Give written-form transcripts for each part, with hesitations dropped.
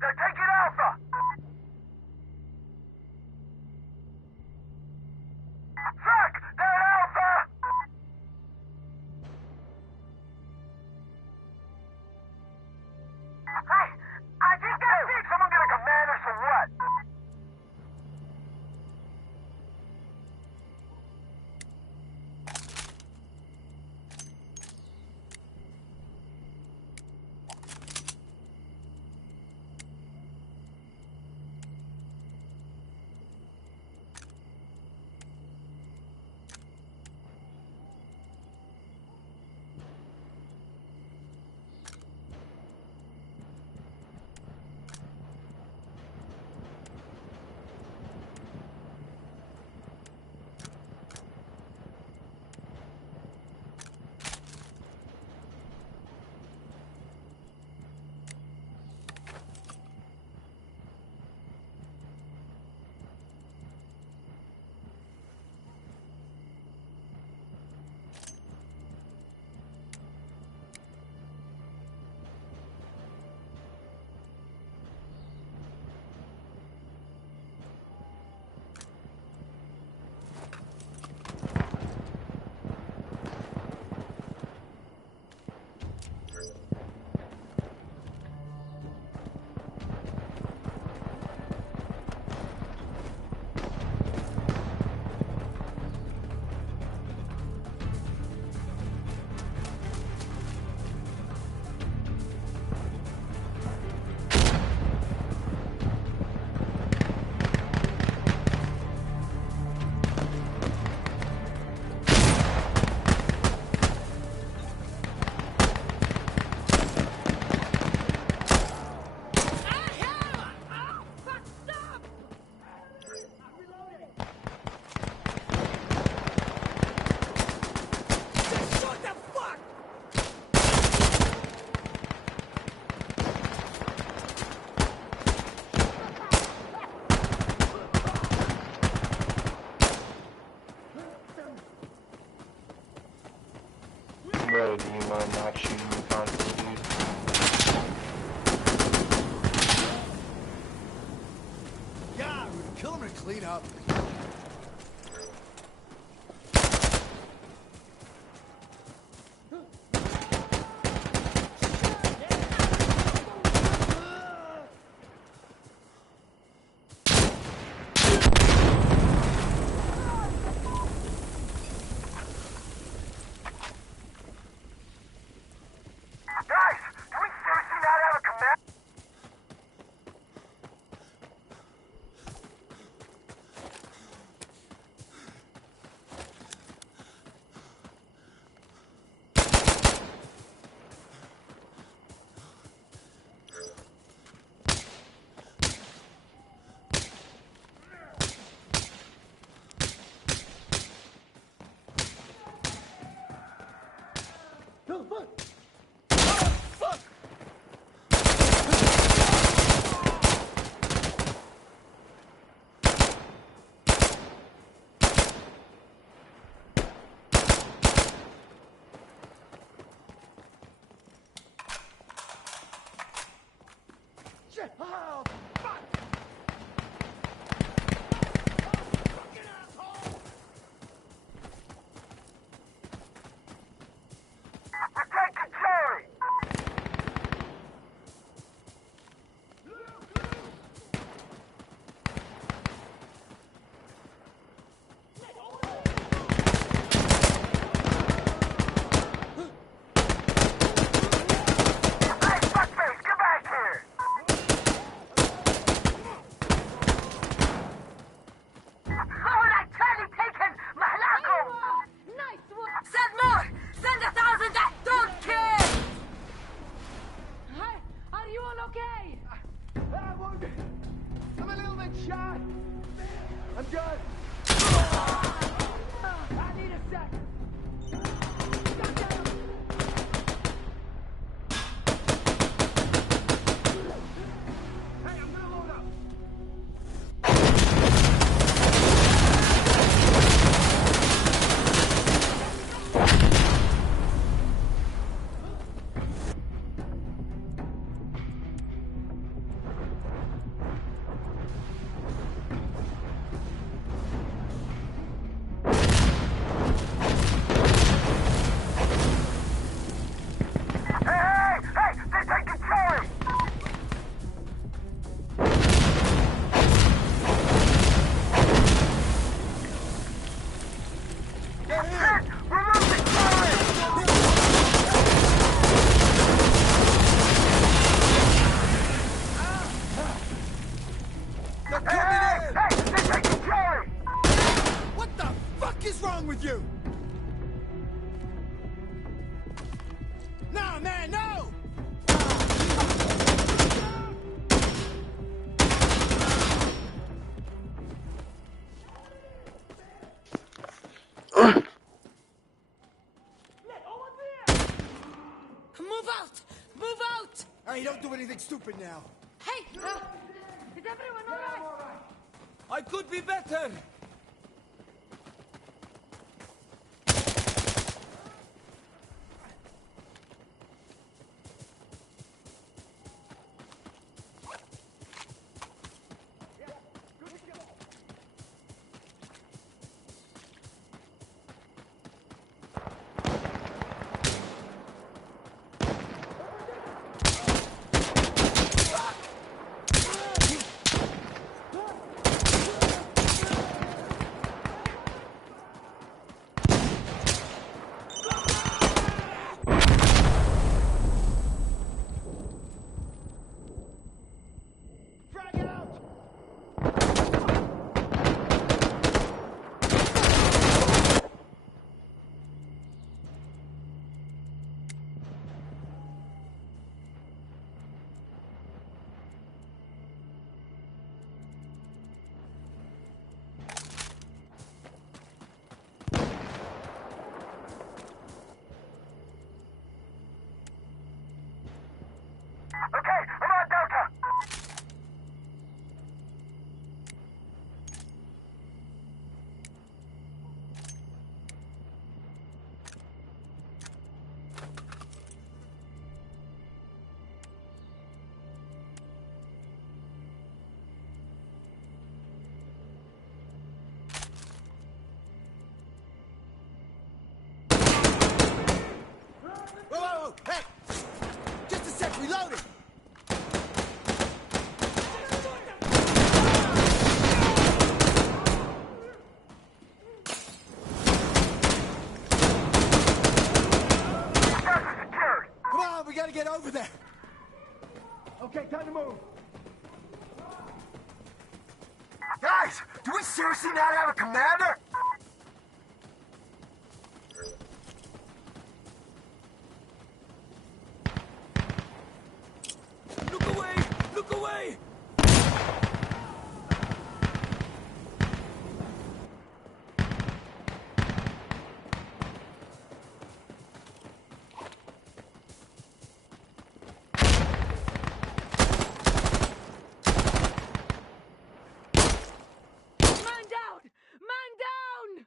They're taking Alpha! Fuck! They're at Alpha! Hey! I just got sick! Someone get a commander for what? Bro, do you mind not shooting the console, dude? Yeah, we'd kill him and clean up. Guys! Do we seriously not have a commander? Shit! Oh, fuck! Fucking asshole! We're taking Charlie! Hey, fuckface, get back here! Oh, that Charlie taken! Mahlaco! Nice work! Send more! Send 1,000 that don't care! Hi, are you all okay? I'm a little bit shot. I'm good. I need a sec. Hey, I'm gonna load up. you! No, man, no! Move out! Move out! Hey, don't do anything stupid now. Hey! Is everyone alright? I could be better! Okay, I'm on Delta. Whoa, whoa, whoa! Hey! Just a sec, reloading! Guys are secured. Come on, we gotta get over there! Okay, time to move. Guys, do we seriously not have a commander? Look away! Look away! Man down! Man down!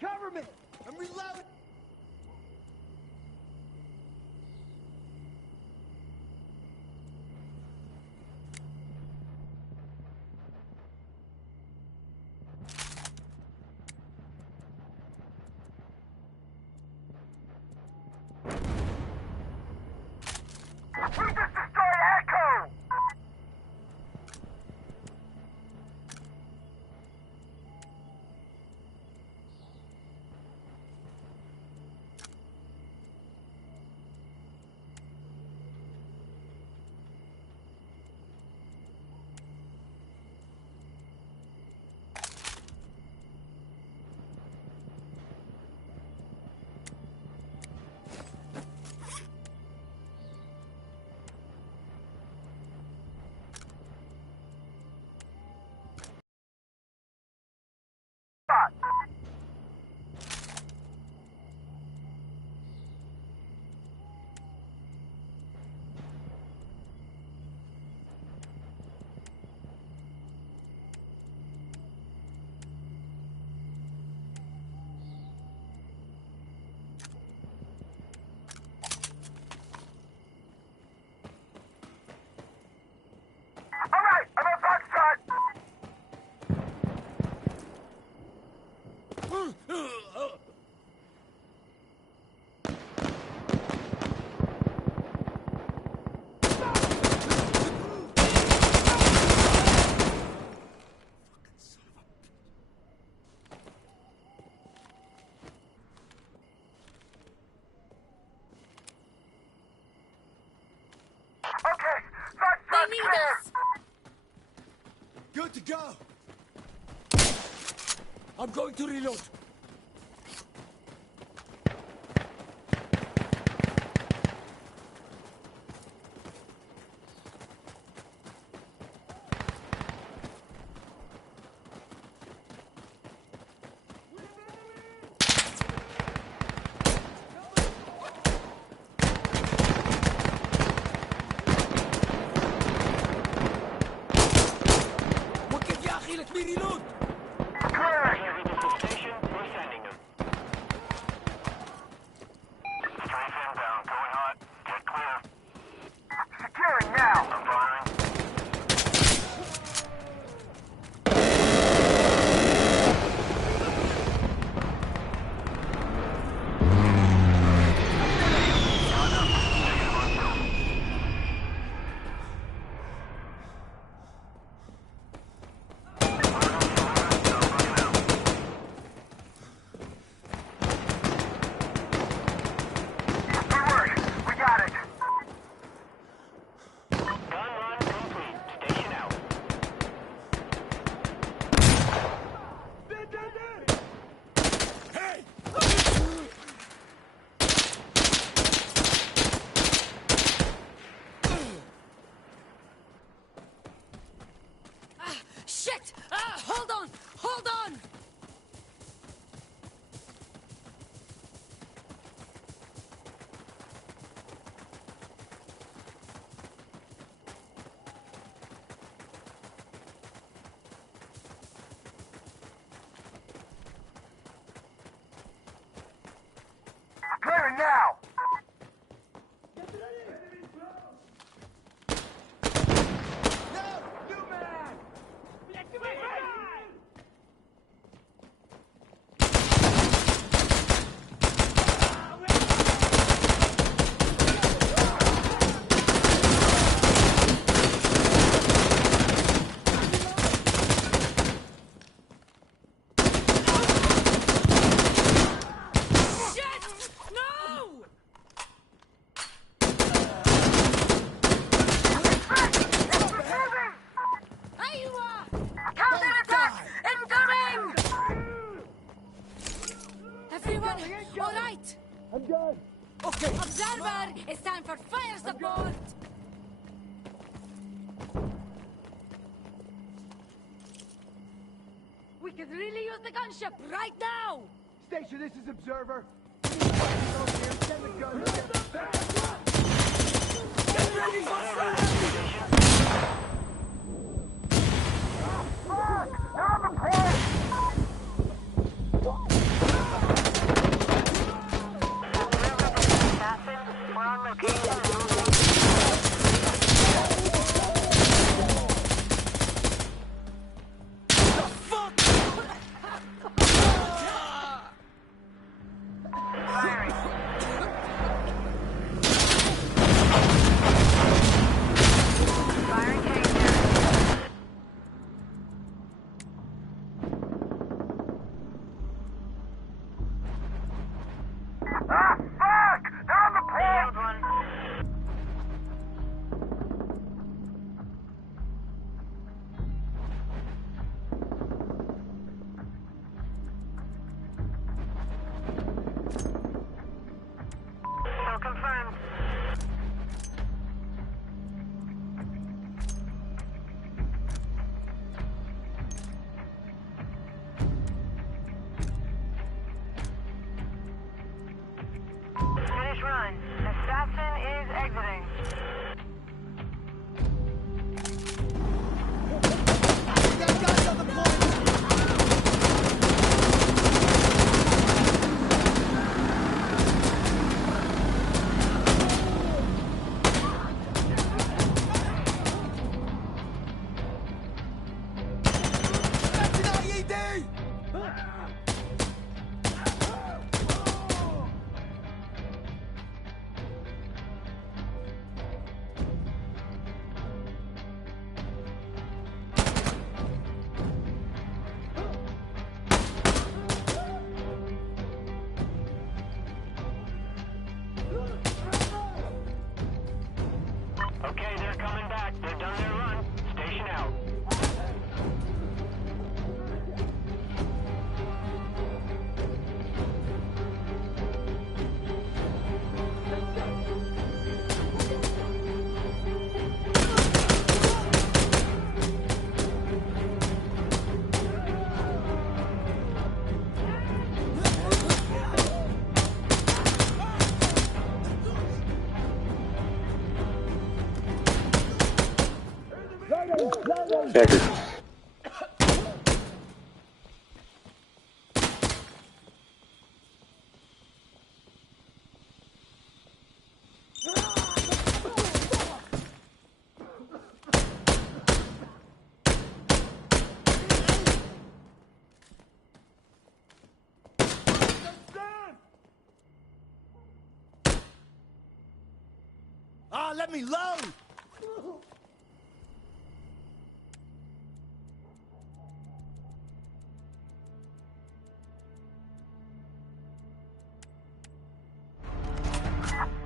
Cover me! I'm reloading! We just destroyed Echo! Alright, I'm on Foxtrot! Okay, to go! I'm going to reload. وقف يا أخي لك ريلود. Station, we're sending them. Strafe inbound, going hot. Get clear. Securing now. I'm firing. We got it. Gun run complete. Station out. Hey! Shit! Hold on! Hold on! Clearing now. No! New man! Shit! No! أيوة! Counterattack incoming! Everyone, all right? Okay. Observer, it's time for fire support! We could really use the gunship right now! Station, this is Observer. Send the gun. Get ready for They're on the point. We're on location. Firing taser. Ah, fuck! They're on the point. So confirmed. Finish run. Assassin is exiting. We got guys on the point. That's an IED! Packers. Ah, let me load!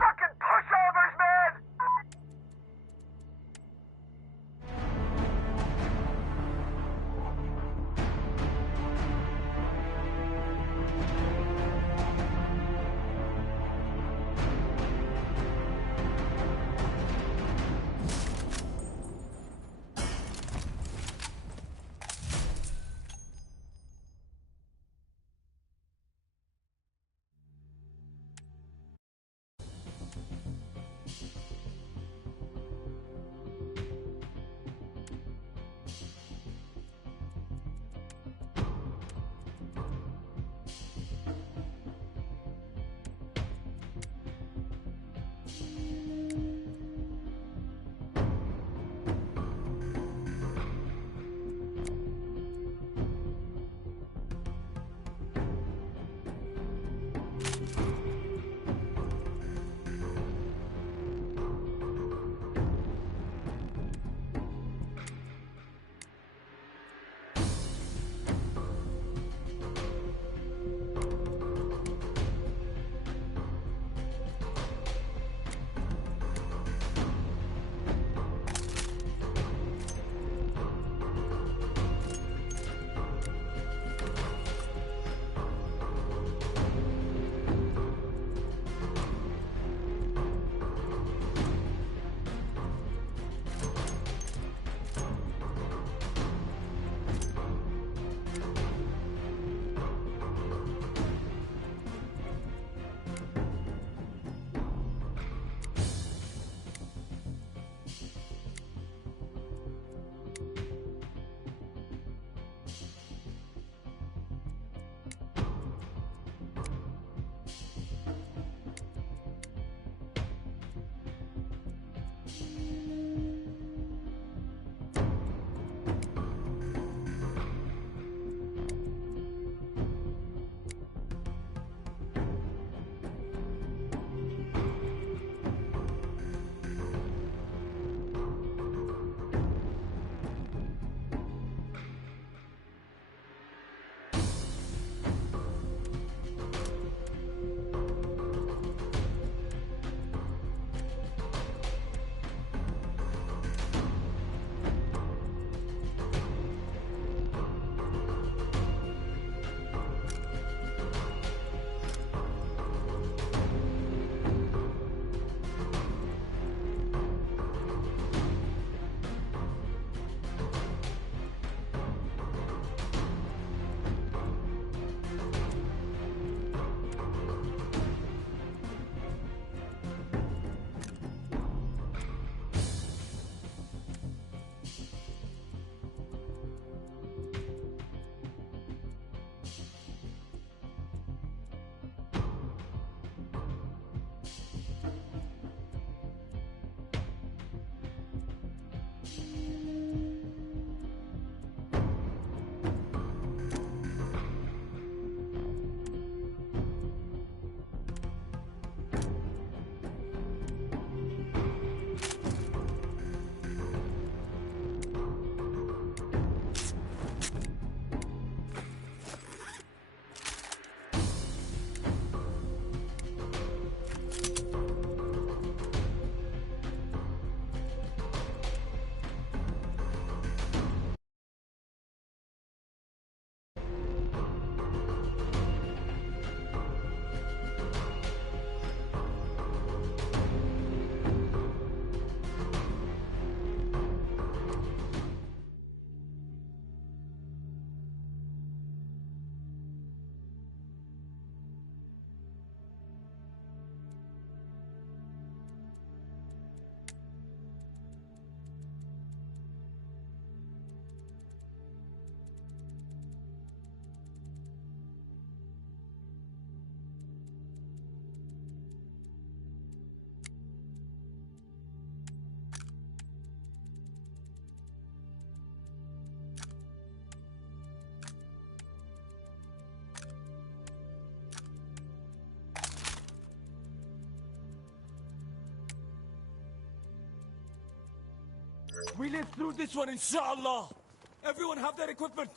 Fucking pushovers, man! We live through this one, inshallah! Everyone have their equipment!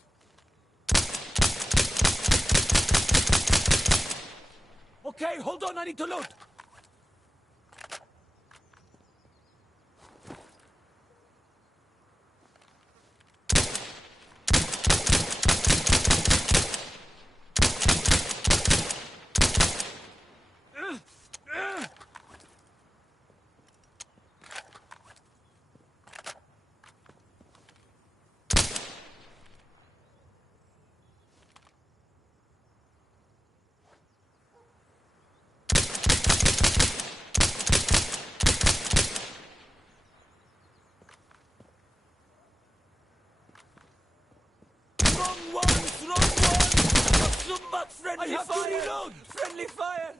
Okay, hold on, I need to load! Wrong one! Not friendly fire! I have to reload! Friendly fire!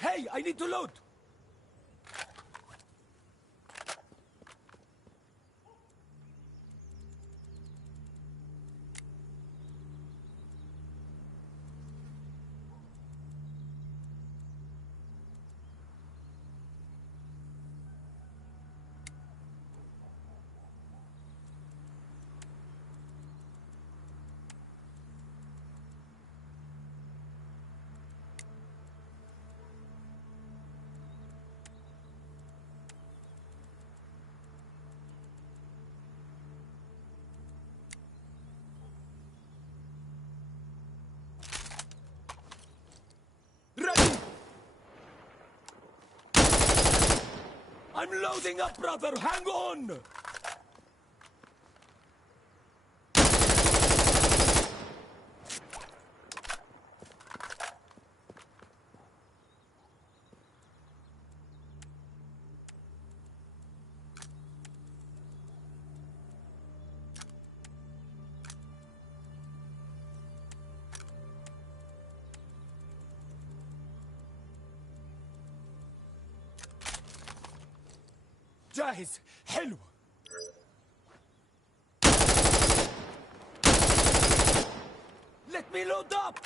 Hey, I need to load! Ready! I'm loading up, brother! Hang on! جاهز حلو Let me load up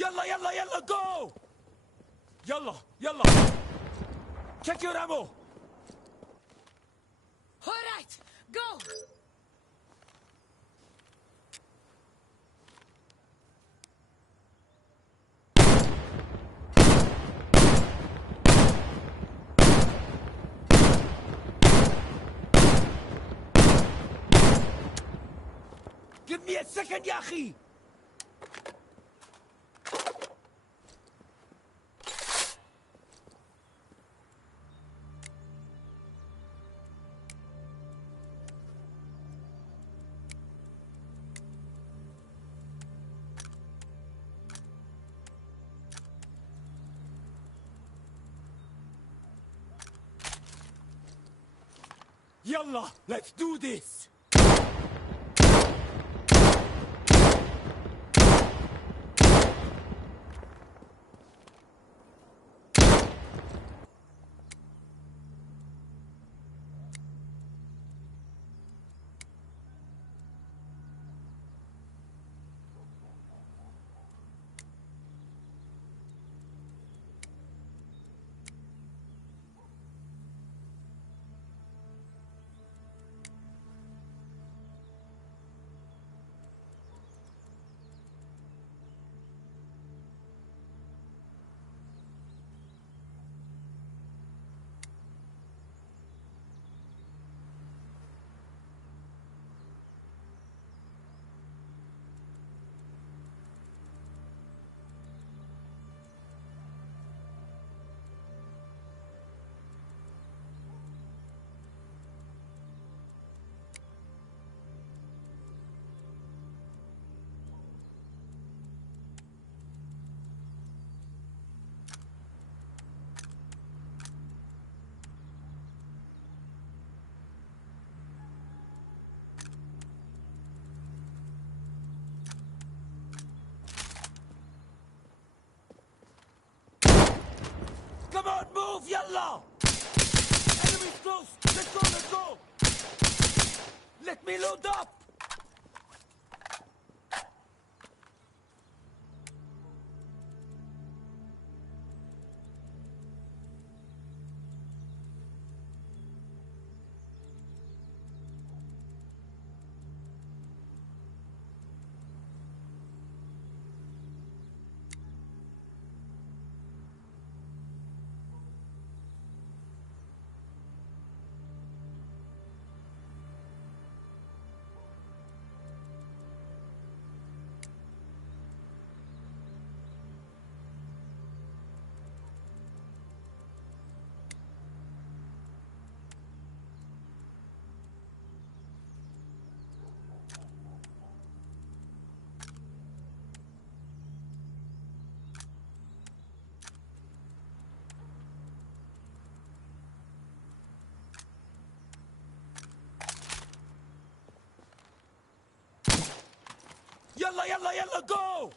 يلا يلا يلا go يلا يلا check your ammo All right, go! Give me a second يا أخي يلا let's do this yalla! Enemies close! Let's go, let's go! Let me load up! Yalla, yalla, yalla, go!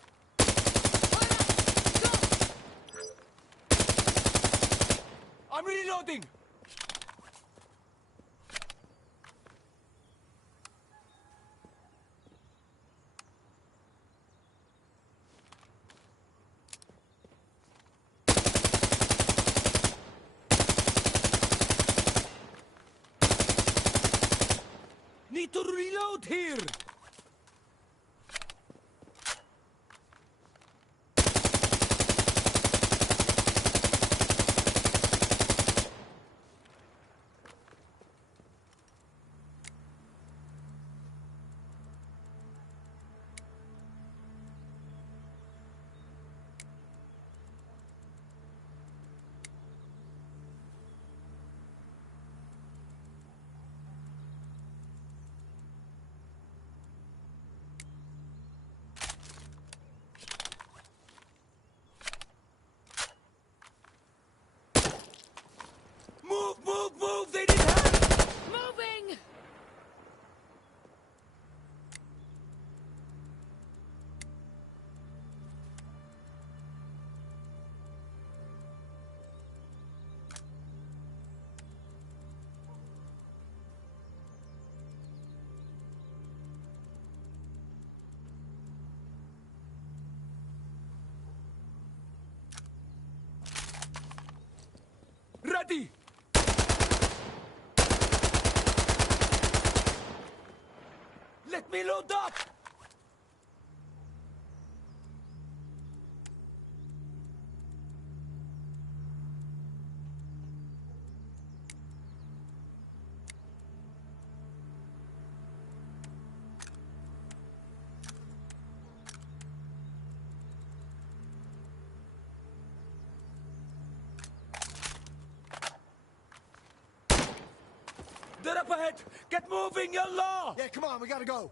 I'm reloading! Need to reload here! Move, move, move! They need help! Moving! Ready! Let me load up! They're up ahead! Get moving, yalla! Yeah, come on, we gotta go.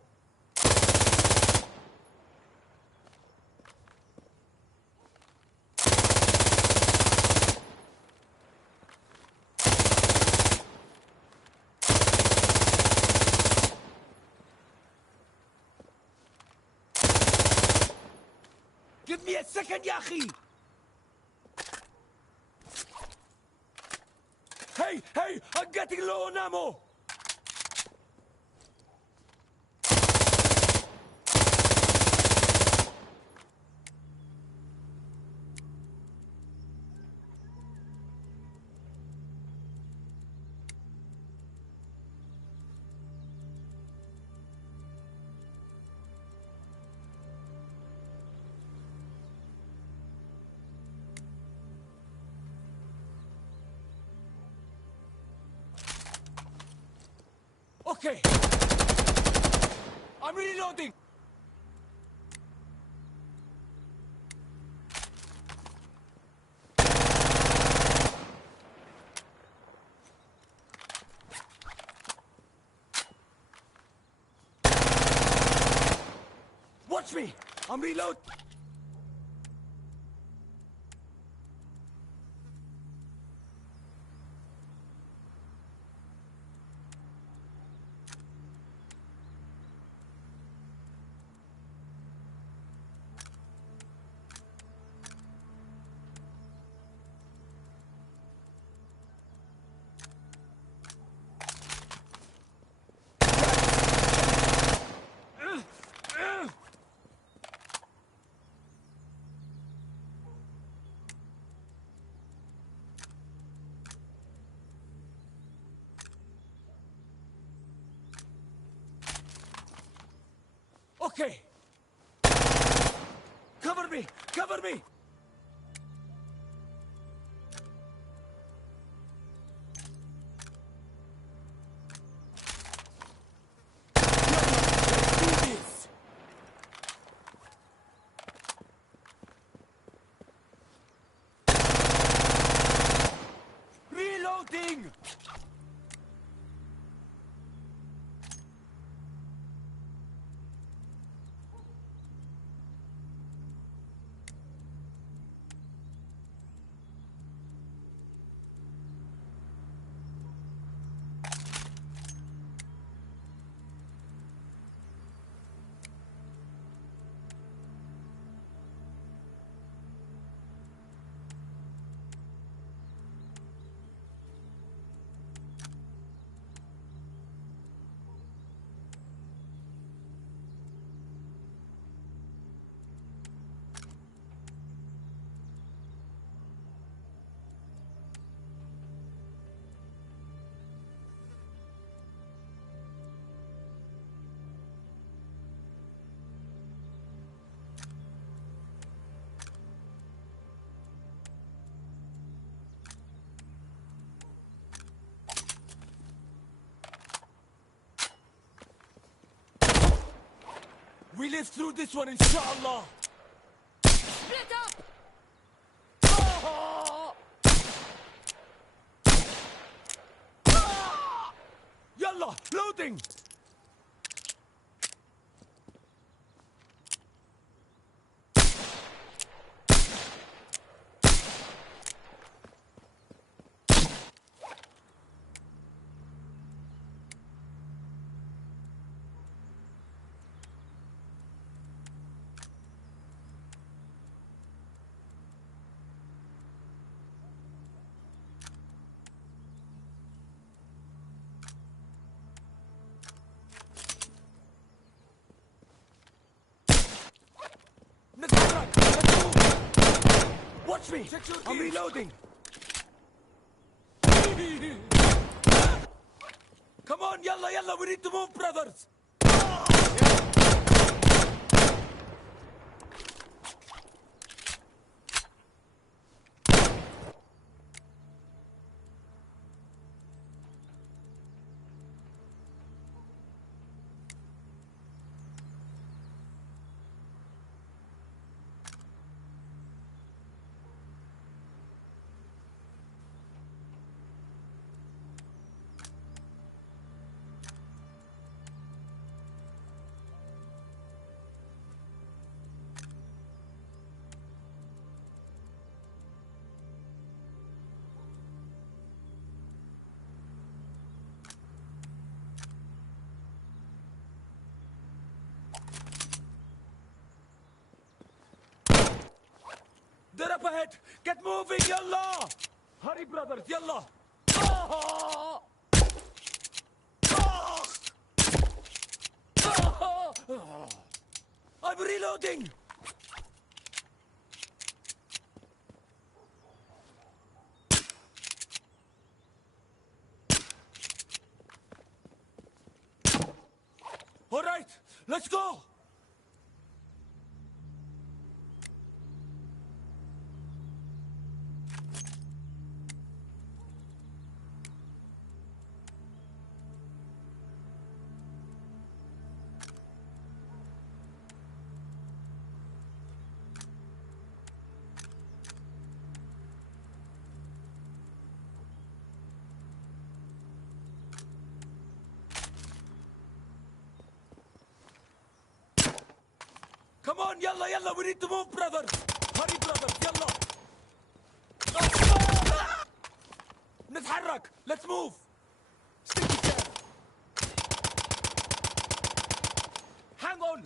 Give me a second, Yahi! Hey, hey! I'm getting low on ammo! Okay. I'm reloading. Watch me. I'm reload. Okay. Cover me! Cover me! Let's do this! Reloading! We live through this one, inshallah! Split up! Ah! Ah! Yalla, loading! نتحرك! Let's move! Watch me! I'm reloading! Come on, yalla, yalla, we need to move, brothers! They're up ahead! Get moving, yalla! Hurry, brothers, yalla! Ah! Ah! Ah! I'm reloading! All right, let's go! Come on, yalla, yalla, we need to move, brothers! Hurry, brothers, yalla! Ah! نتحرك! Let's move! Sticky chair! Hang on!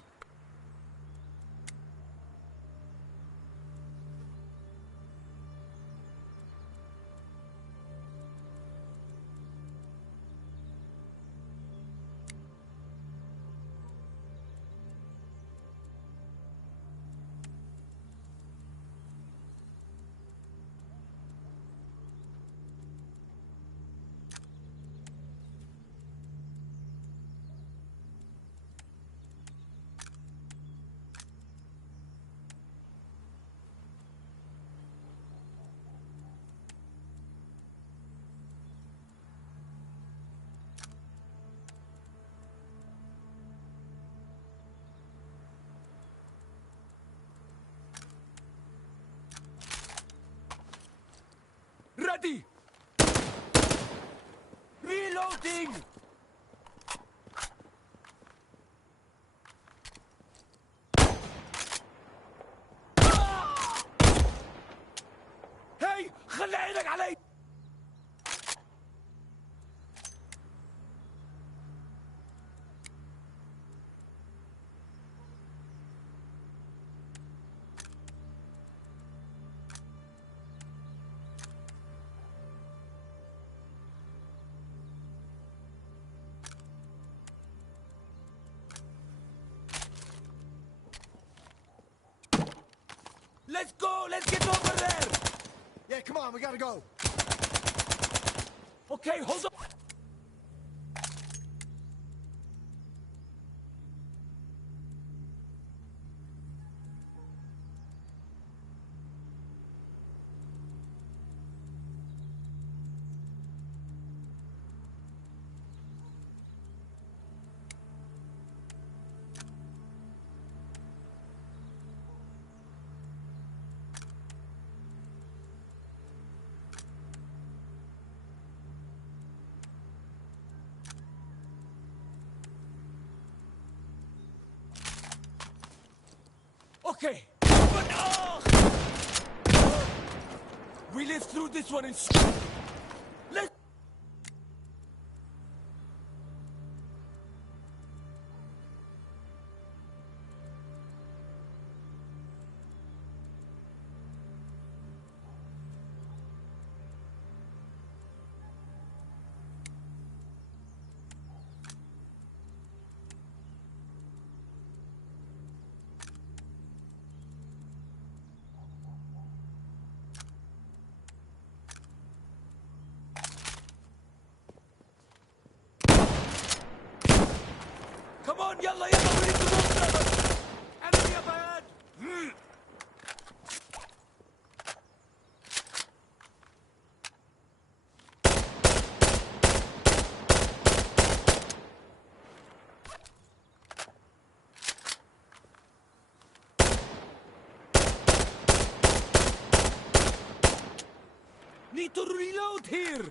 ready! Reloading! هاي خلي عينك علي! Let's go! Let's get over there! Yeah, come on, we gotta go. Okay, hold on! Okay, but we live through this one in Let's come on, yalla, yalla, we need to go. Enemy up ahead. Need to reload here.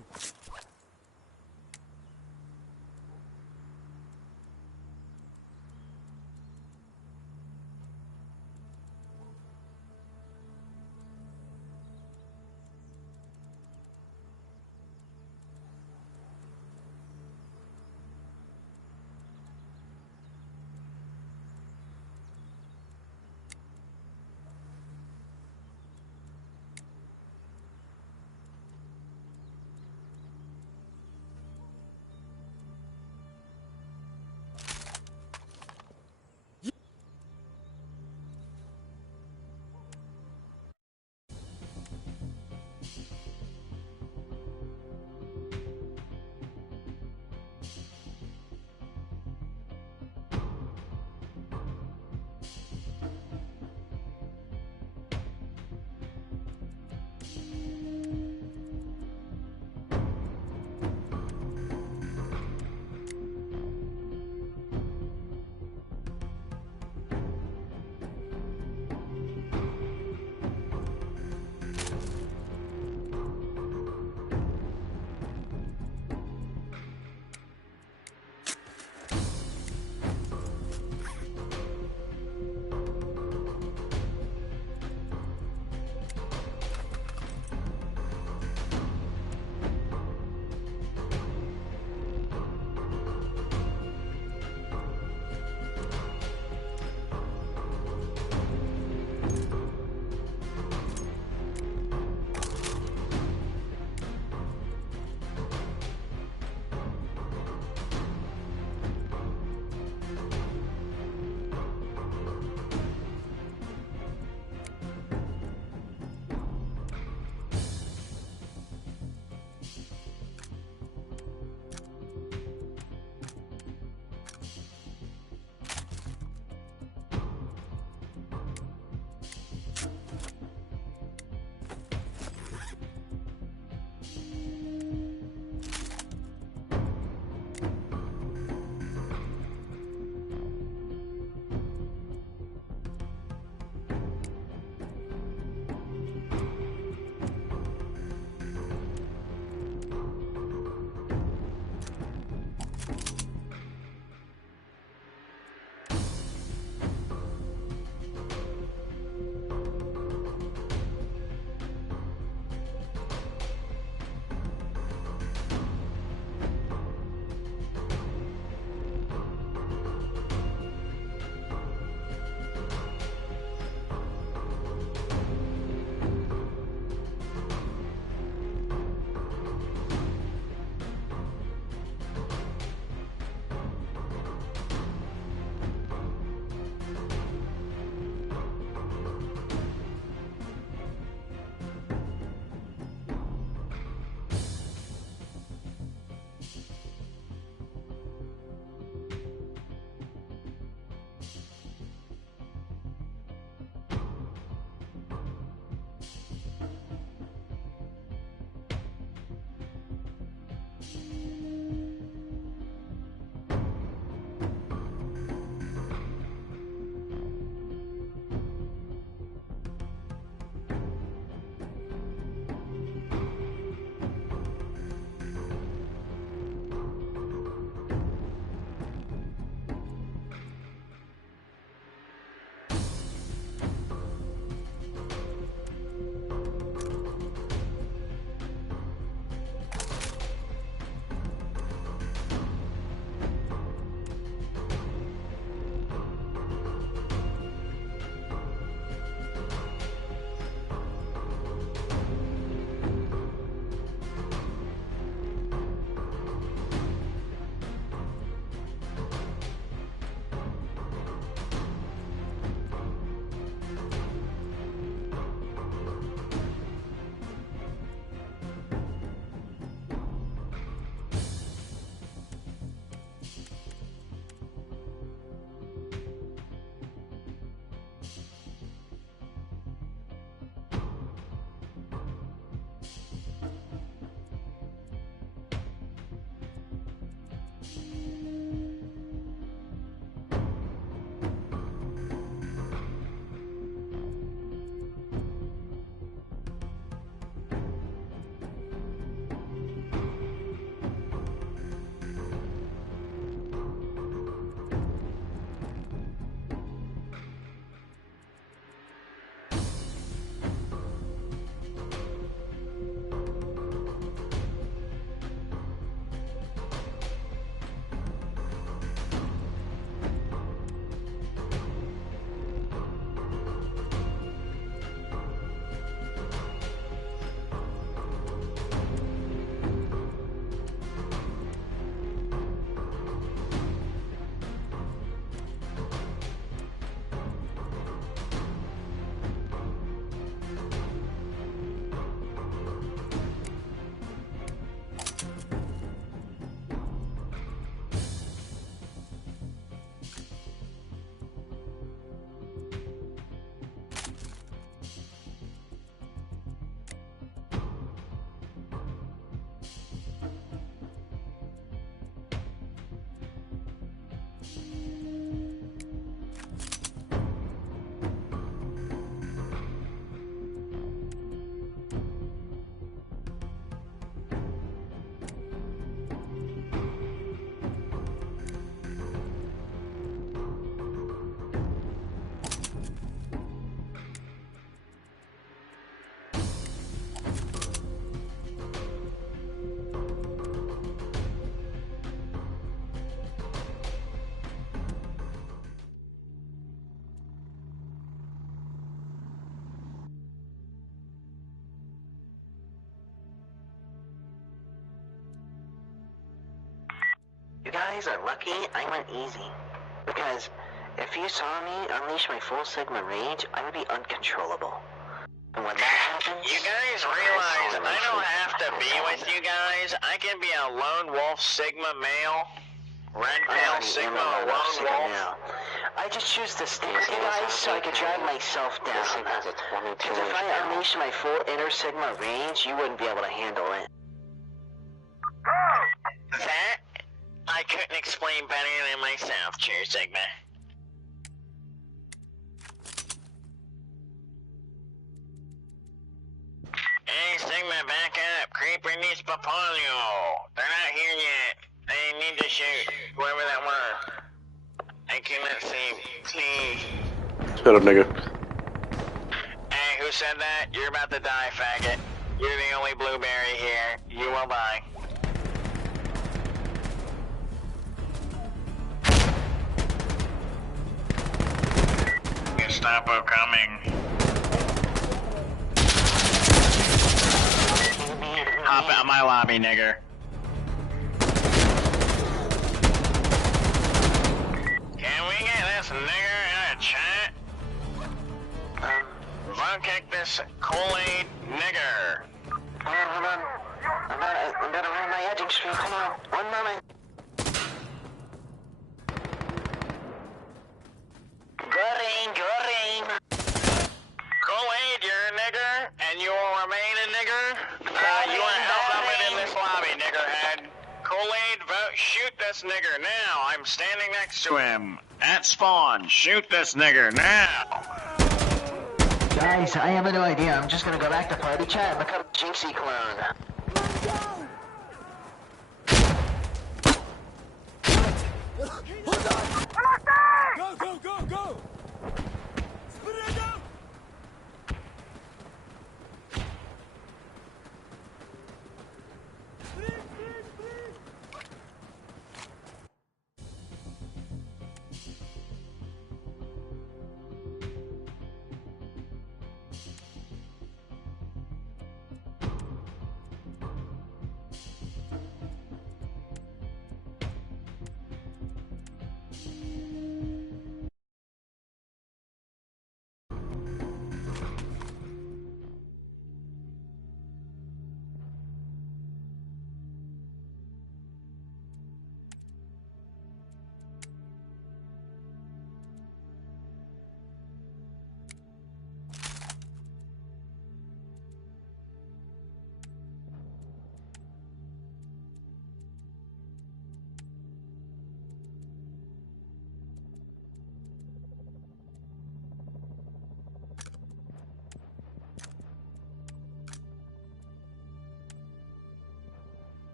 guys are lucky I went easy. Because if you saw me unleash my full Sigma rage, I would be uncontrollable. And when that happens... You guys realize I don't have to be with you guys. I can be a lone wolf Sigma male. Red tail Sigma lone wolf. I just choose to stay with you guys so I can drag myself down. Because if I unleash my full inner Sigma rage, you wouldn't be able to handle it. That I couldn't explain better than myself, Cheers Sigma. Hey Sigma, back up. Creeper needs Papalio. They're not here yet. They need to shoot whoever that was. I cannot see. Please. Shut up, nigga. Hey, who said that? You're about to die, faggot. You're the only blueberry here. You will die. Gestapo coming. Hop out my lobby, nigger. Can we get this nigger in a chat? Vote kick this Kool-Aid nigger. Hold on. I'm about to run my edging stream. Come on. One moment. Good aim. Kool-Aid, you're a nigger, and you will remain a nigger. You are outnumbered in this lobby, niggerhead. Kool-Aid, vote, shoot this nigger now. I'm standing next to him. At spawn, shoot this nigger now. Guys, I have a new idea. I'm just gonna go back to party chat and become Jinxie clone. Go! Spread out!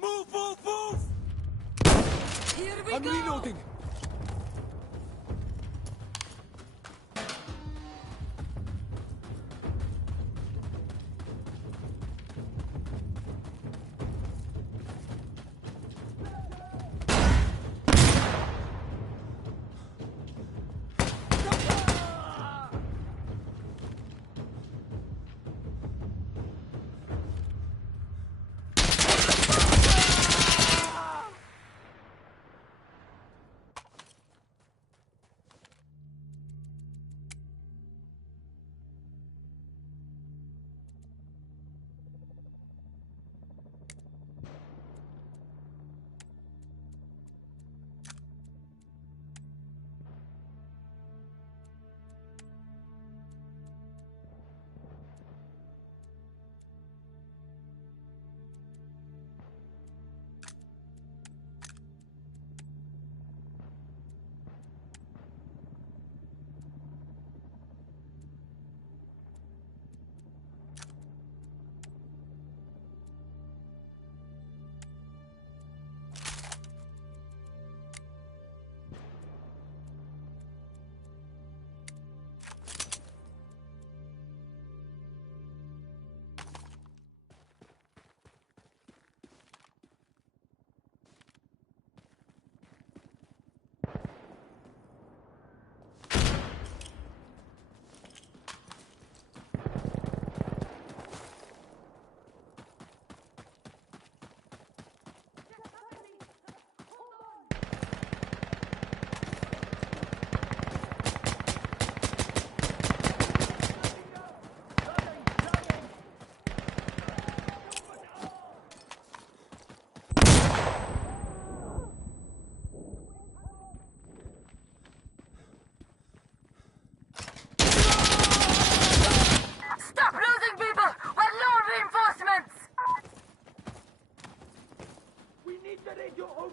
Move! Here we I'm go! reloading.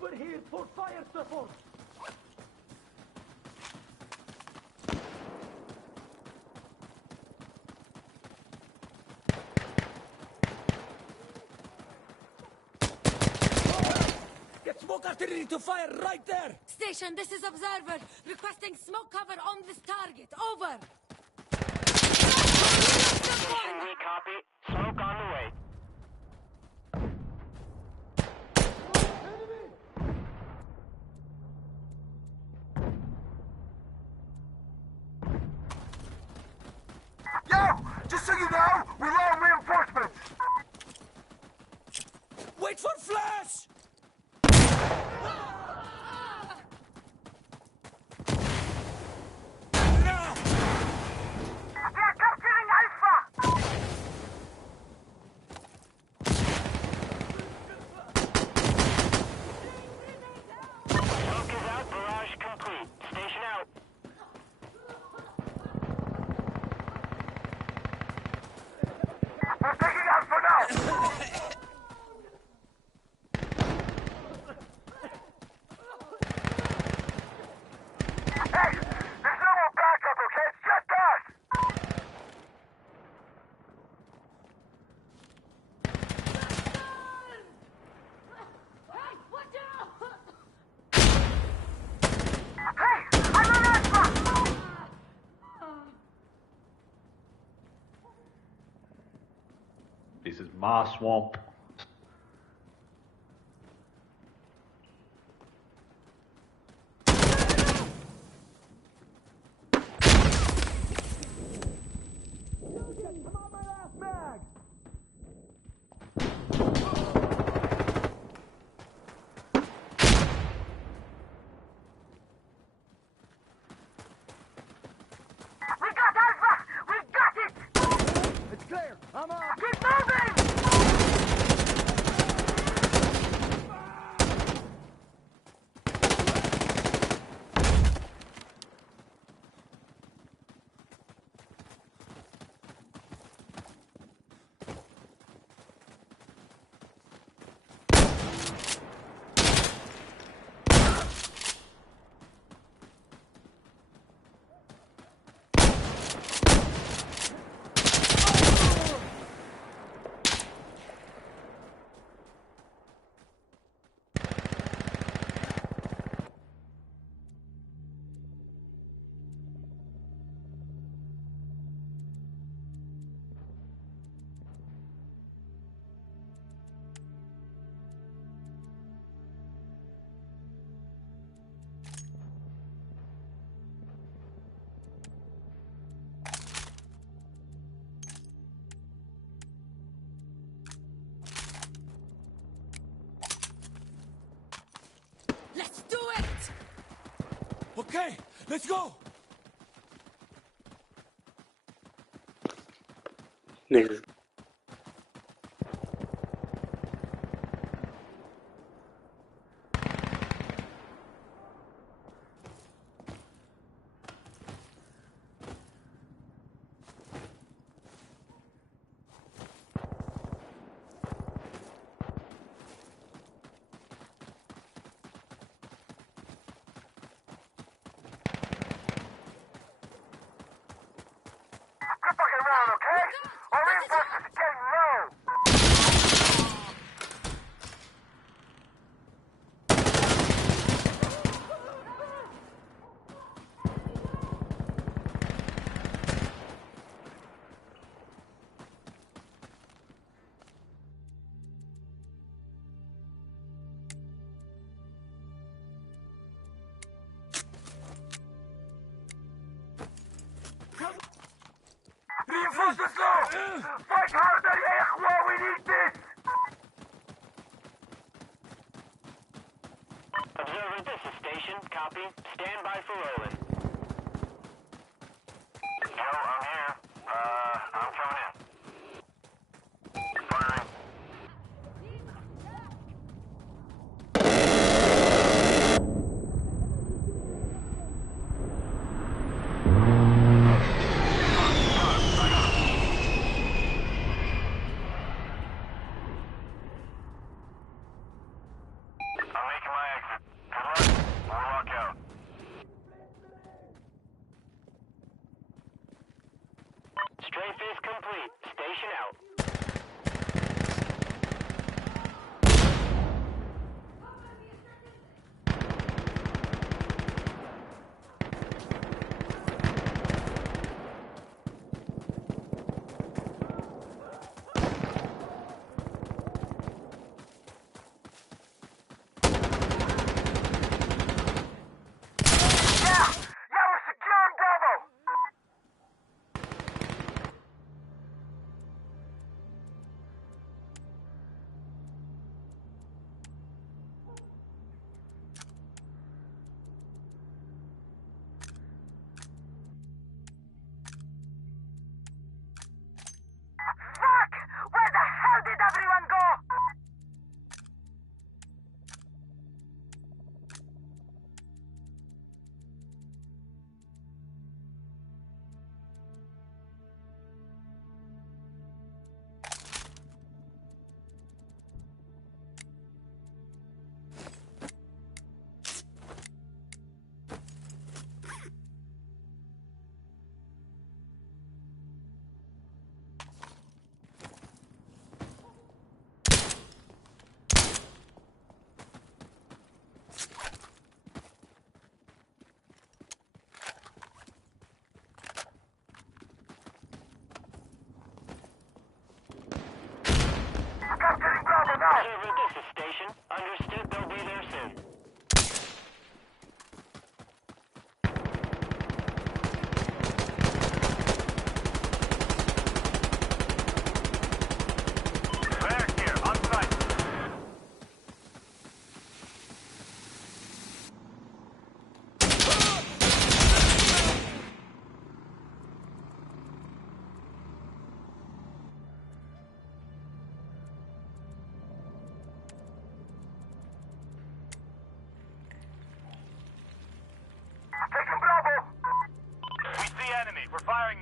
Over here for fire support. Get smoke artillery to fire right there. Station, this is Observer. Requesting smoke cover on this target. Over. Station B, copy. Smoke on the way. Yo! Just so you know, we're low on reinforcements! Wait for flash! They're capturing Alpha! Smoke is out, barrage complete. Station out. We're taking Alpha now! Hey! There's no more backup, okay? It's just us! Hey! I'm on Alpha! This is my swamp. We got Alpha! We got it! It's clear. I'm up. Keep moving! Let's do it! Okay, let's go. Niggas. Good fucking round, okay? Our reinforcements are getting low! Reinforcements low! Fight harder, يا إخوة! We need this! Observer, this is station. Copy. Stand by for rolling. Yo, I'm here. I'm coming in. Firing. I'm making my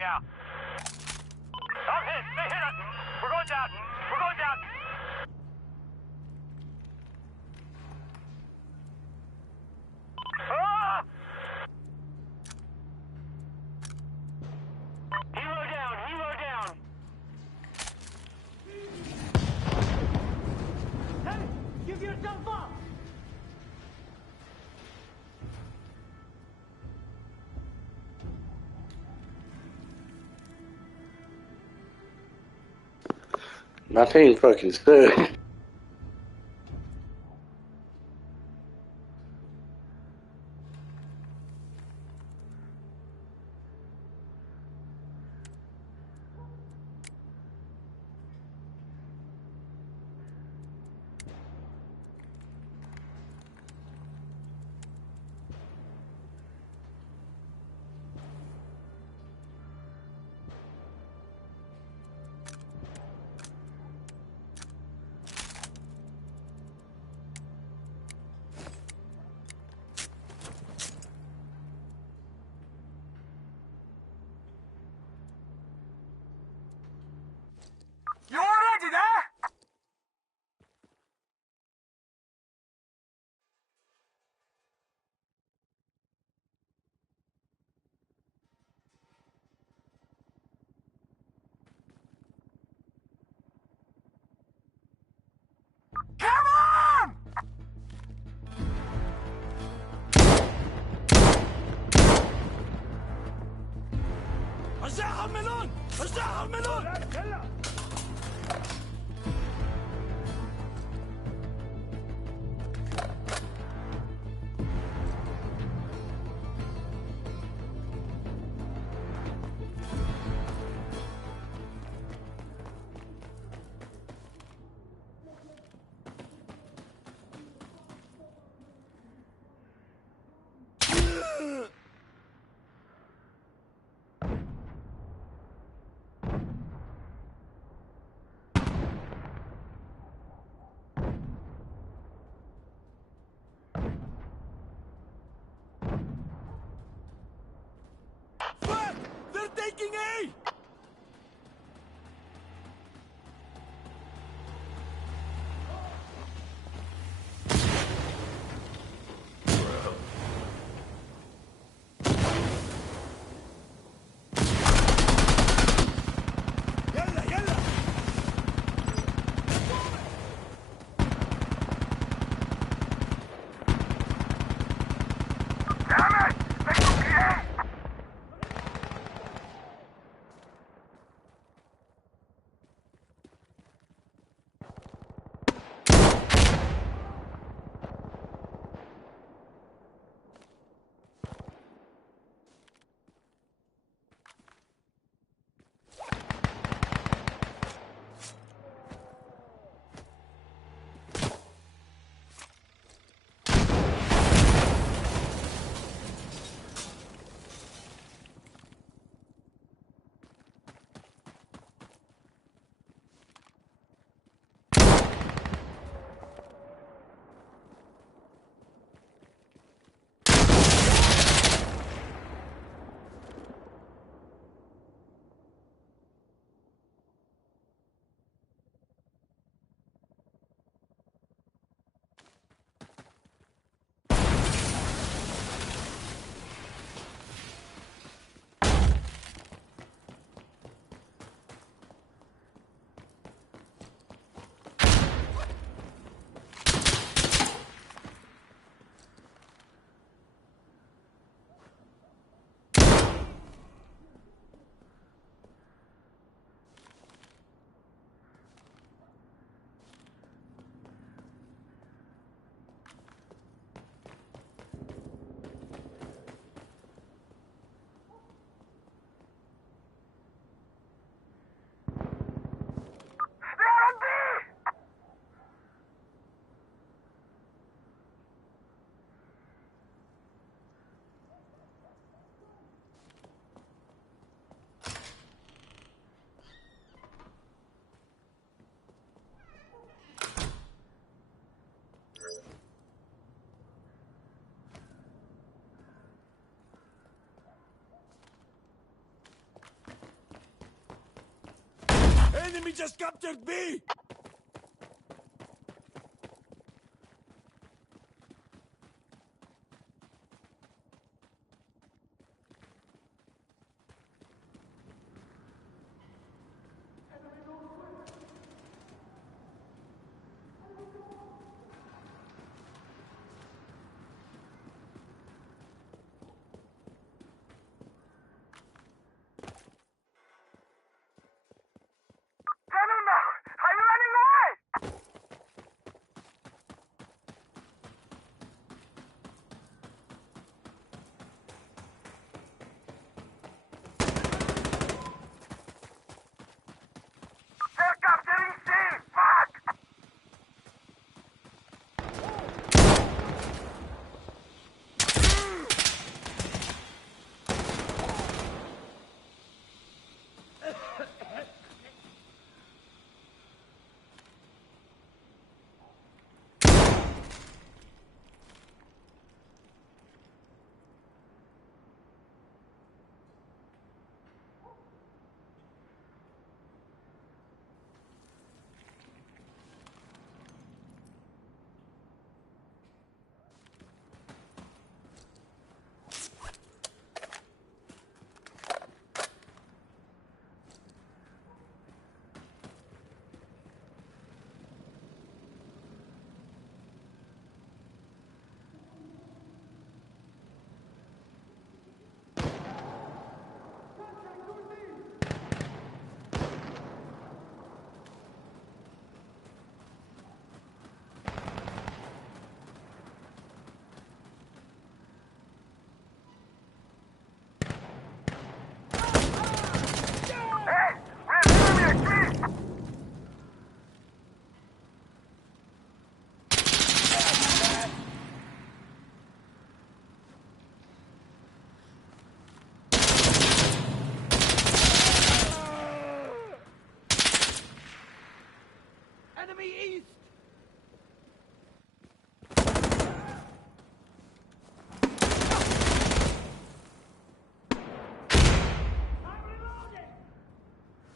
now. I'm hit. They hit us. We're going down. We're going down. Ah! Helo down. Helo down. Hey, give yourself up! My team fucking suck. You already there? Come on! أشجعها الميلون! أشجعها الميلون! Enemy just captured B! Are you running away? They're capturing C! Fuck! Enemy east! I'm reloading!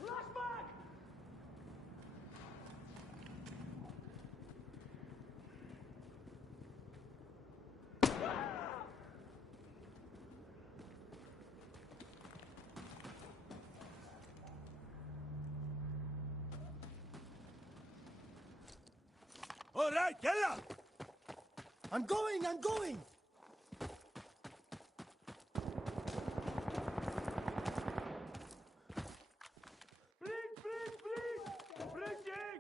Flashback! All right, yalla! I'm going! Bridging!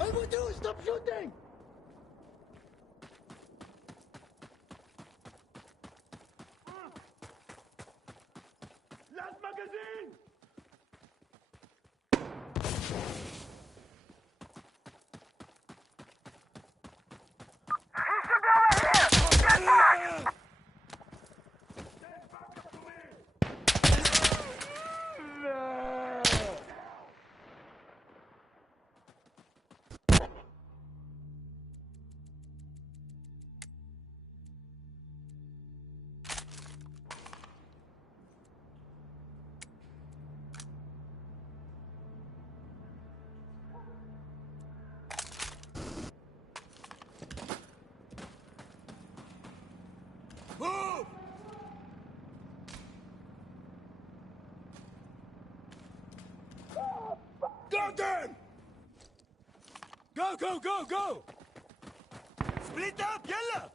I will do! Stop shooting! Last magazine! He should be over here! Get back! Move! Go then! Go! Split up, yalla!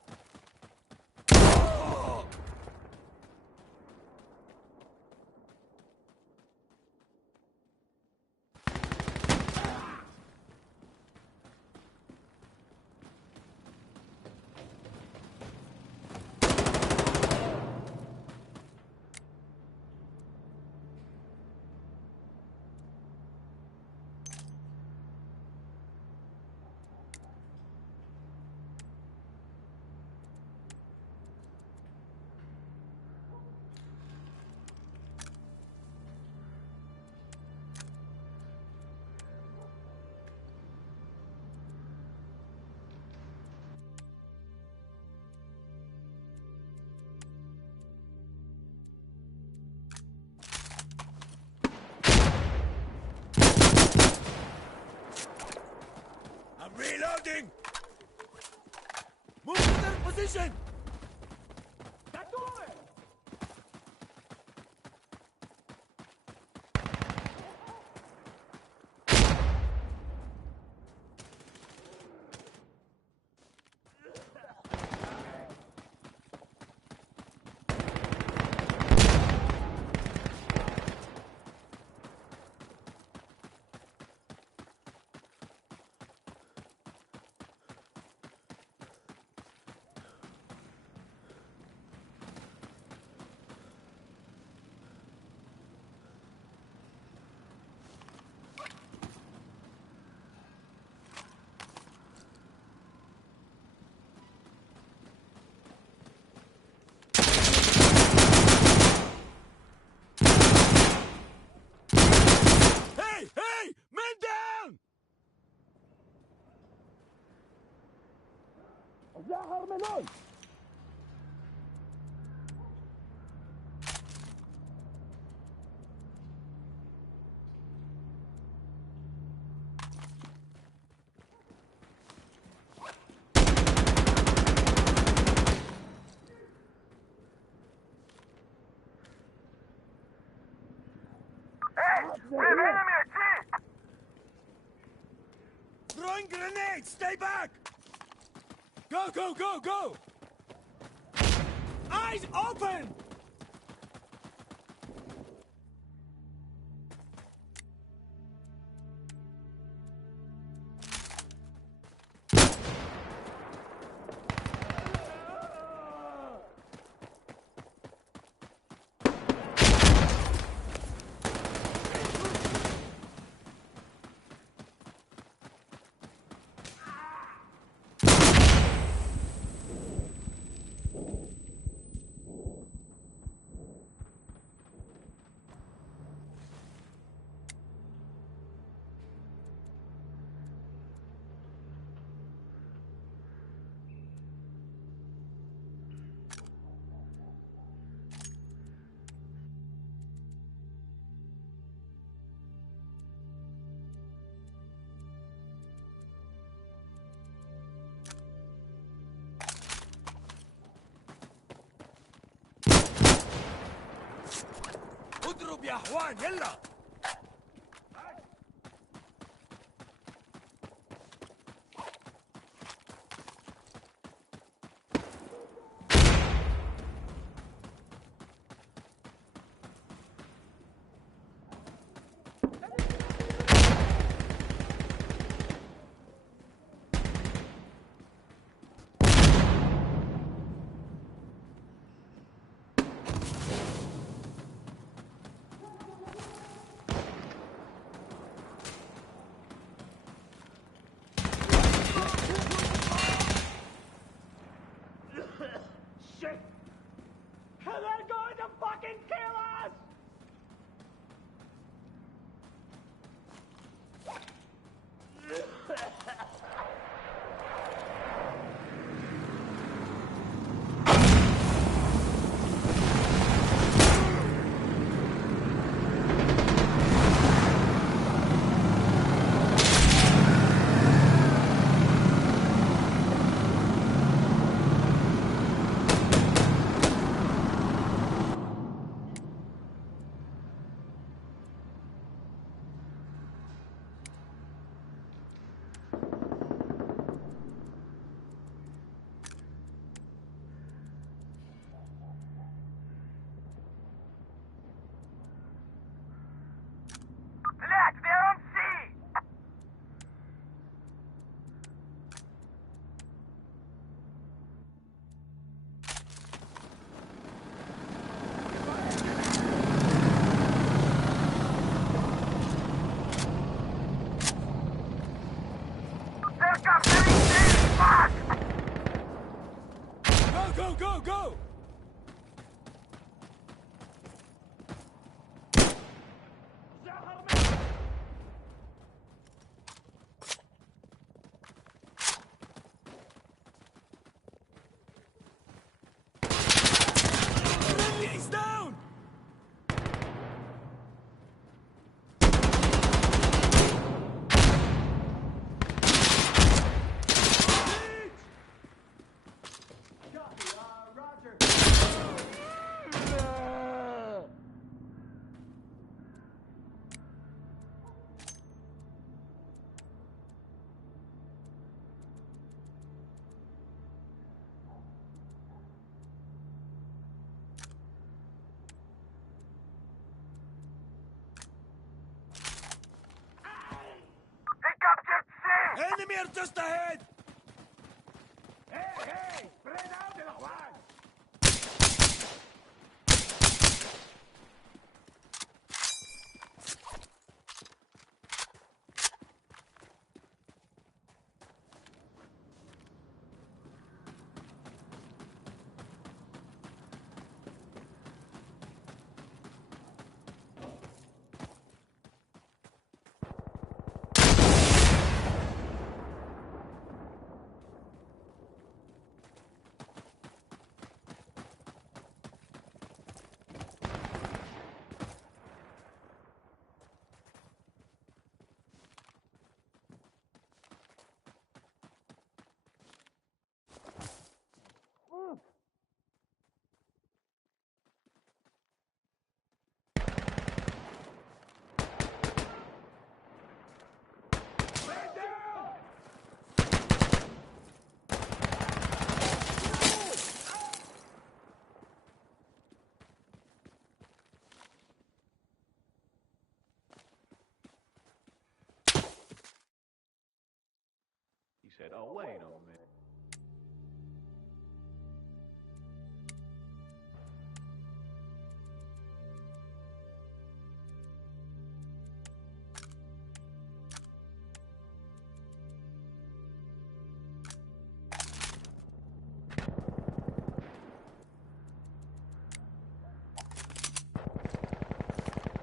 Reloading! Move to their position! We have enemy at sea! Throwing grenades! Stay back! Go, go, go, go! Eyes open! اضرب يا اخوان يلا Go, go, go! He's down! Enemy are just ahead! Hey! Spread out de la Juan! He said, oh, wait a minute.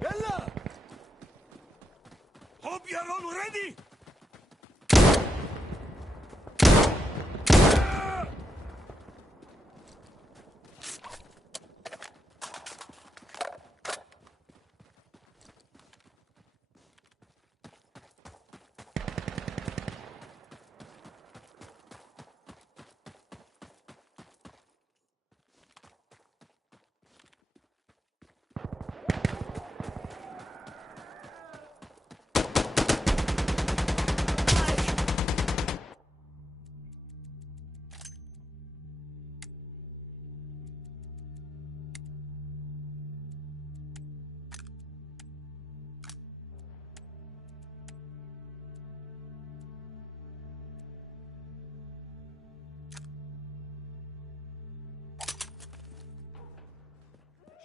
Ella! Hope you're all ready!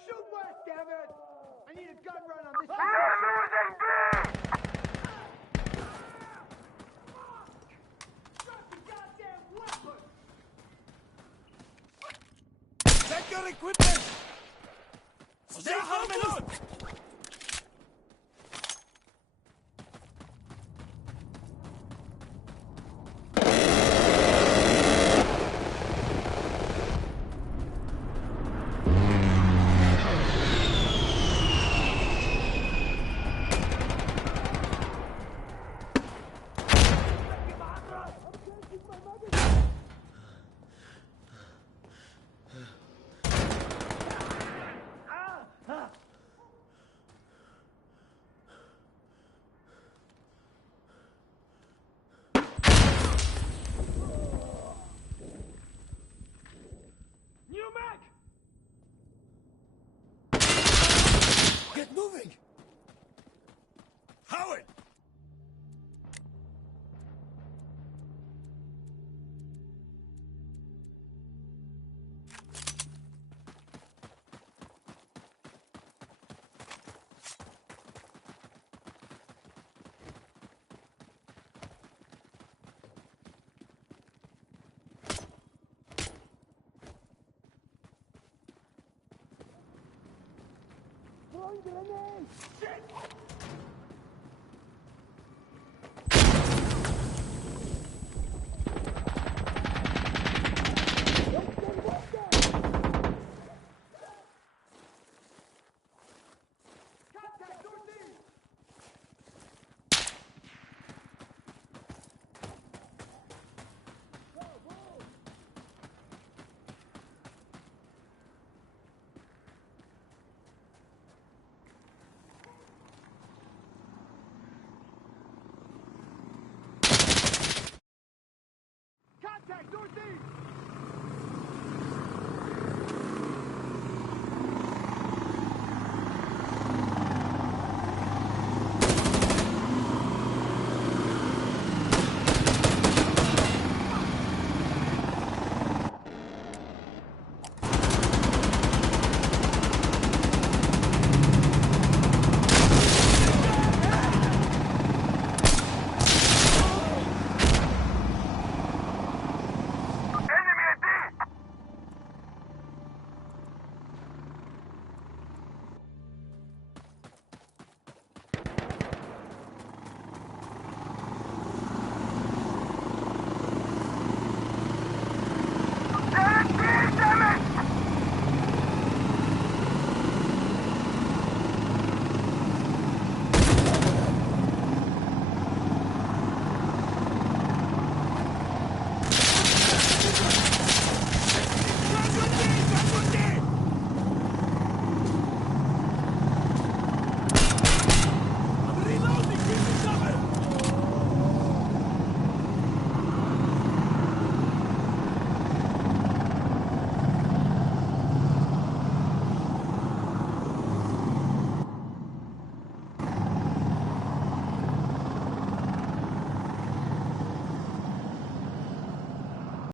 Shoot west, damn it! I need a gun run on this. Check your equipment! Stay focused! Get moving! Howard! Throwing grenade! Shit! Contact northeast! Contact northeast!